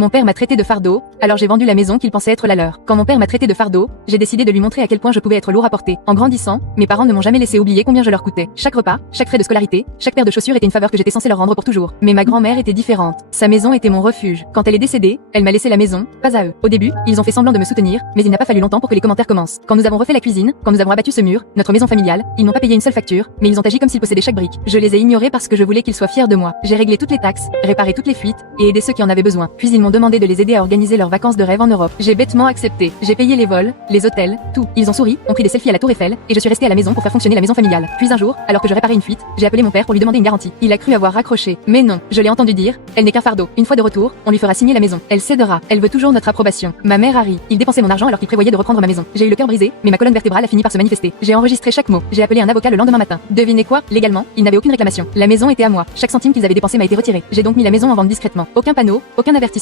Mon père m'a traité de fardeau, alors j'ai vendu la maison qu'il pensait être la leur. Quand mon père m'a traité de fardeau, j'ai décidé de lui montrer à quel point je pouvais être lourd à porter. En grandissant, mes parents ne m'ont jamais laissé oublier combien je leur coûtais. Chaque repas, chaque frais de scolarité, chaque paire de chaussures était une faveur que j'étais censé leur rendre pour toujours. Mais ma grand-mère était différente. Sa maison était mon refuge. Quand elle est décédée, elle m'a laissé la maison, pas à eux. Au début, ils ont fait semblant de me soutenir, mais il n'a pas fallu longtemps pour que les commentaires commencent. Quand nous avons refait la cuisine, quand nous avons abattu ce mur, notre maison familiale, ils n'ont pas payé une seule facture, mais ils ont agi comme s'ils possédaient chaque brique. Je les ai ignorés parce que je voulais qu'ils soient fiers de moi. J'ai réglé toutes les taxes, réparé toutes les fuites, et aidé ceux qui en avaient besoin. Puis ils m'ont demandé de les aider à organiser leurs vacances de rêve en Europe. J'ai bêtement accepté. J'ai payé les vols, les hôtels, tout. Ils ont souri, ont pris des selfies à la Tour Eiffel, et je suis restée à la maison pour faire fonctionner la maison familiale. Puis un jour, alors que je réparais une fuite, j'ai appelé mon père pour lui demander une garantie. Il a cru avoir raccroché. Mais non, je l'ai entendu dire, elle n'est qu'un fardeau. Une fois de retour, on lui fera signer la maison. Elle cédera. Elle veut toujours notre approbation. Ma mère a ri. Il dépensait mon argent alors qu'il prévoyait de reprendre ma maison. J'ai eu le cœur brisé, mais ma colonne vertébrale a fini par se manifester. J'ai enregistré chaque mot. J'ai appelé un avocat le lendemain matin. Devinez quoi? Légalement, il n'avait aucune réclamation. La maison était à moi. Chaque centime qu'ils avaient dépensé m'a été retiré. J'ai donc mis la maison en vente discrètement. Aucun panneau, aucun avertissement.